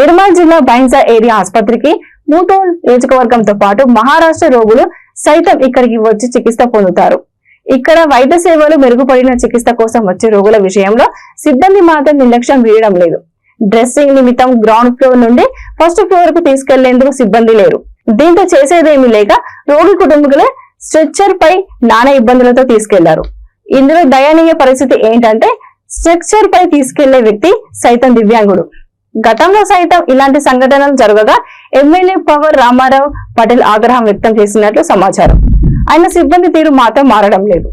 నిర్మల్ జిల్లా బైన్సా ఏరియా ఆసుపత్రికి మూతోల్ నియోజకవర్గంతో పాటు మహారాష్ట్ర రోగులు సైతం ఇక్కడికి వచ్చి చికిత్స పొందుతారు. ఇక్కడ వైద్య సేవలు మెరుగుపడిన చికిత్స కోసం వచ్చే రోగుల విషయంలో సిబ్బంది మాత్రం నిర్లక్ష్యం వీయడం లేదు. డ్రెస్సింగ్ నిమిత్తం గ్రౌండ్ ఫ్లోర్ నుండి ఫస్ట్ ఫ్లోర్ కు తీసుకెళ్లేందుకు సిబ్బంది లేరు. దీంతో చేసేదేమీ లేక రోగి కుటుంబీకులే స్ట్రెచ్చర్ పై నానా ఇబ్బందులతో తీసుకెళ్లారు. ఇందులో దయనీయ పరిస్థితి ఏంటంటే స్ట్రెచ్చర్ పై తీసుకెళ్లే వ్యక్తి సైతం దివ్యాంగుడు. గతంలో సైతం ఇలాంటి సంఘటనలు జరగగా ఎమ్మెల్యే పవర్ రామారావు పటేల్ ఆగ్రహం వ్యక్తం చేసినట్లు సమాచారం. ఆయన సిబ్బంది తీరు మాత్రం మారడం లేదు.